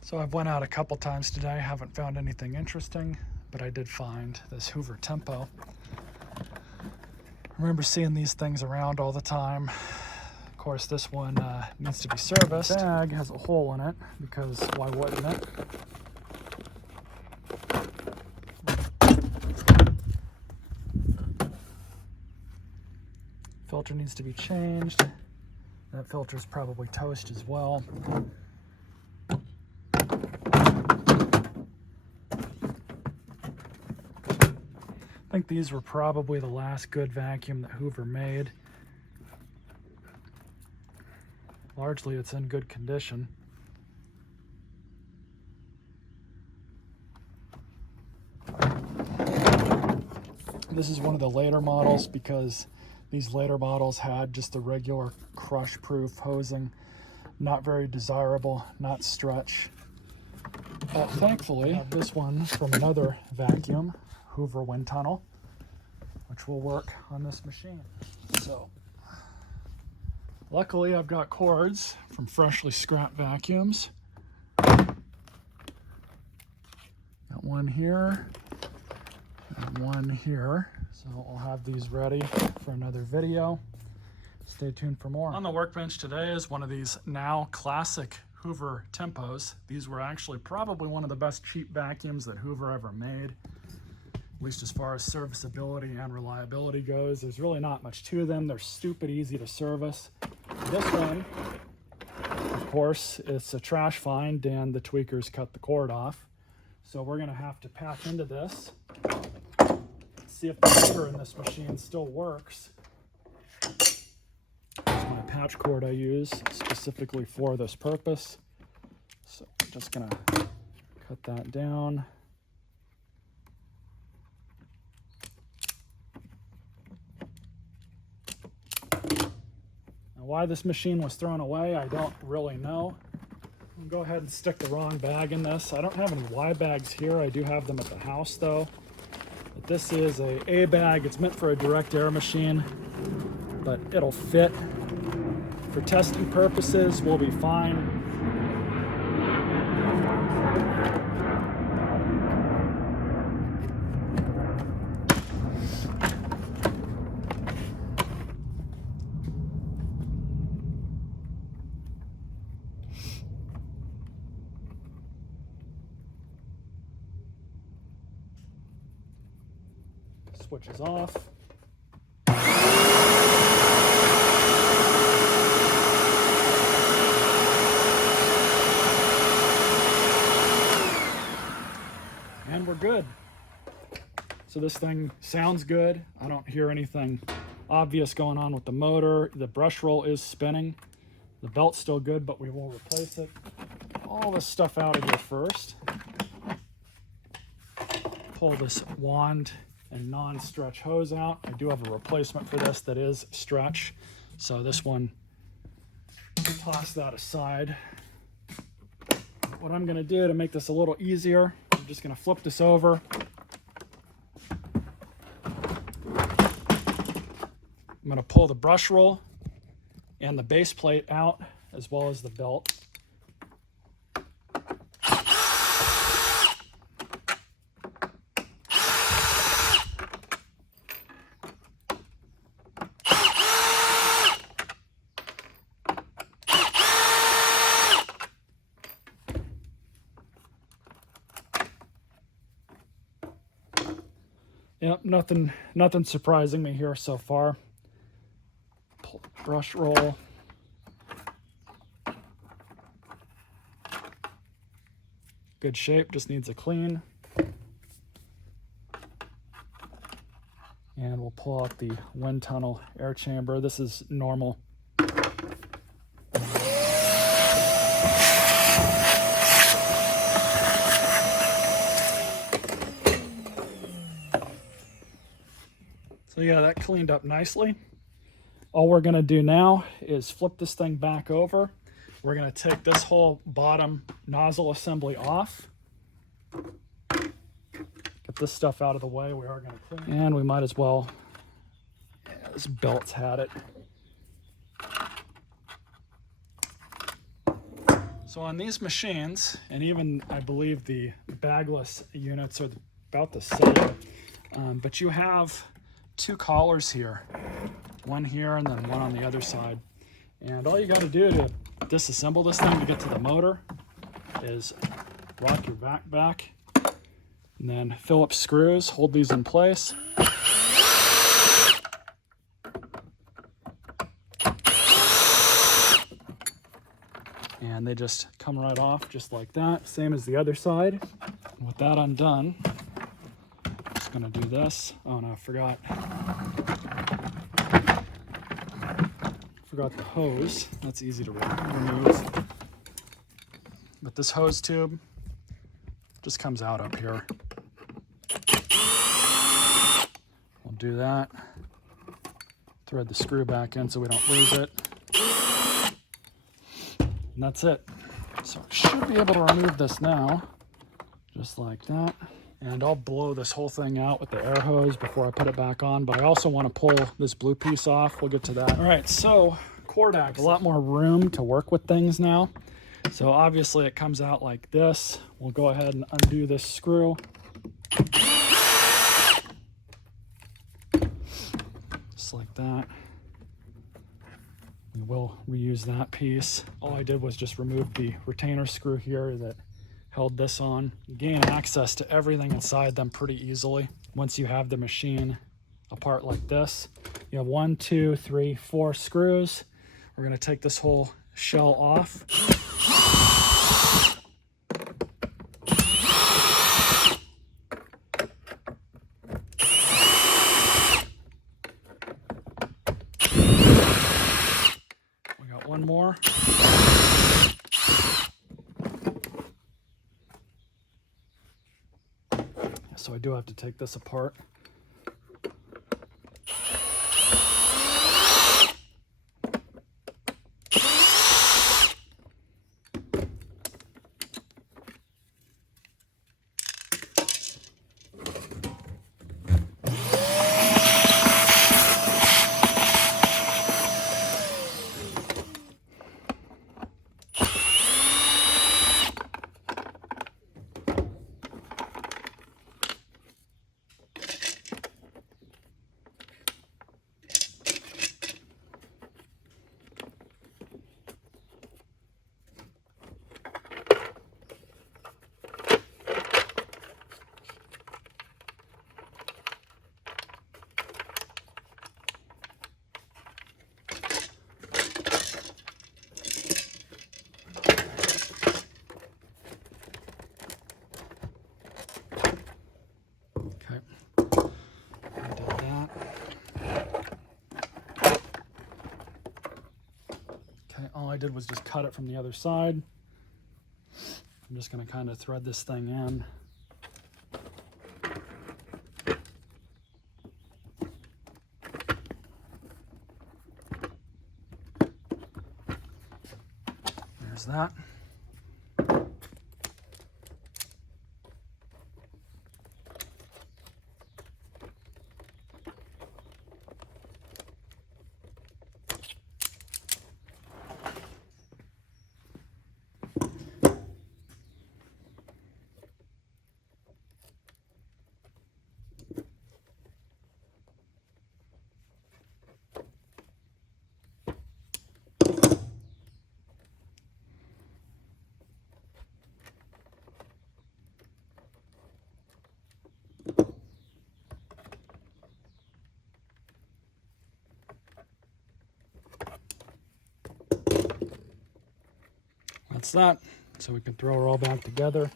So I've went out a couple times today, haven't found anything interesting, but I did find this Hoover Tempo. I remember seeing these things around all the time. Of course, this one needs to be serviced. The bag has a hole in it, because why wouldn't it? Filter needs to be changed. That filter's probably toast as well. I think these were probably the last good vacuum that Hoover made. Largely it's in good condition. This is one of the later models because these later models had just the regular crush-proof hosing. Not very desirable, not stretch. But thankfully, I have this one from another vacuum, Hoover wind tunnel, which will work on this machine. So luckily I've got cords from freshly scrapped vacuums. Got one here and one here. So I'll have these ready for another video. Stay tuned for more. On the workbench today is one of these now classic Hoover Tempos. These were actually probably one of the best cheap vacuums that Hoover ever made, at least as far as serviceability and reliability goes. There's really not much to them. They're stupid easy to service. This one, of course, it's a trash find and the tweakers cut the cord off. So we're gonna have to patch into this, see if the motor in this machine still works. This is my patch cord I use specifically for this purpose. So I'm just gonna cut that down. Now, why this machine was thrown away, I don't really know. I'll go ahead and stick the wrong bag in this. I don't have any Y bags here. I do have them at the house though. But this is a bag. It's meant for a direct air machine, but it'll fit. For testing purposes, we'll be fine. Switches off. And we're good. So this thing sounds good. I don't hear anything obvious going on with the motor. The brush roll is spinning. The belt's still good, but we will replace it. All this stuff out of here first. Pull this wand and non-stretch hose out. I do have a replacement for this that is stretch. So this one, toss that aside. What I'm gonna do to make this a little easier, I'm just gonna flip this over. I'm gonna pull the brush roll and the base plate out, as well as the belt. Yep, nothing surprising me here so far. Pull the brush roll. Good shape, just needs a clean. And we'll pull out the wind tunnel air chamber. This is normal. So yeah, that cleaned up nicely. All we're gonna do now is flip this thing back over. We're gonna take this whole bottom nozzle assembly off. Get this stuff out of the way. We are gonna clean. And we might as well, yeah, this belt's had it. So So on these machines, and even I believe the bagless units are about the same, but you have two collars here, one here and then one on the other side. And all you got to do to disassemble this thing to get to the motor is rock your vac back and then Phillips screws, hold these in place. And they just come right off just like that, same as the other side. And with that undone, I'm just gonna do this. Oh no, I forgot the hose. That's easy to remove. But this hose tube just comes out up here. We'll do that. Thread the screw back in so we don't lose it. And that's it. So I should be able to remove this now, just like that. And I'll blow this whole thing out with the air hose before I put it back on, but I also want to pull this blue piece off. We'll get to that. All right, so cord axle. A lot more room to work with things now. So obviously it comes out like this. We'll go ahead and undo this screw. Just like that. We will reuse that piece. All I did was just remove the retainer screw here that held this on. You gain access to everything inside them pretty easily once you have the machine apart like this. You have 1, 2, 3, 4 screws. We're going to take this whole shell off. One more. So I do have to take this apart. All I did was just cut it from the other side. I'm just going to kind of thread this thing in. There's that. That's that. So we can throw her all back together.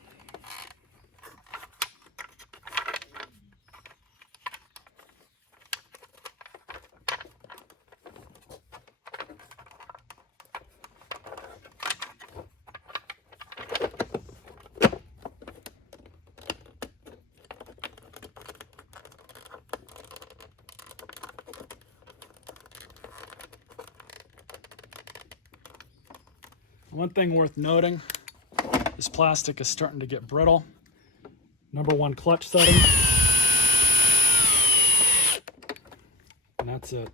One thing worth noting, this plastic is starting to get brittle. Number 1 clutch setting. And that's it.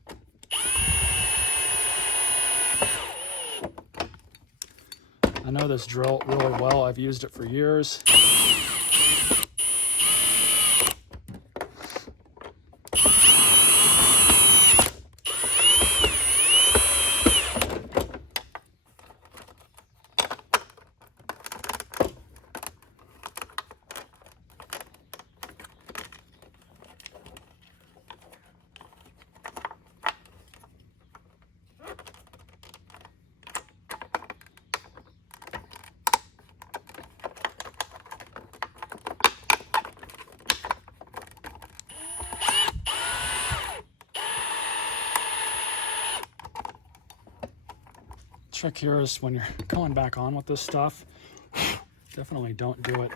I know this drill really well. I've used it for years. Trick here is when you're going back on with this stuff, definitely don't do it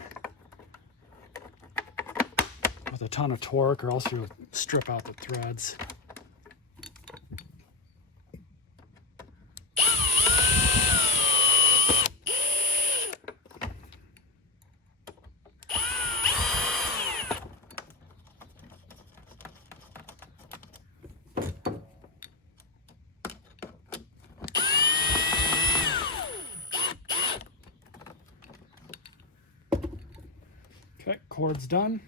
with a ton of torque, or else you'll strip out the threads. Okay, cord's done.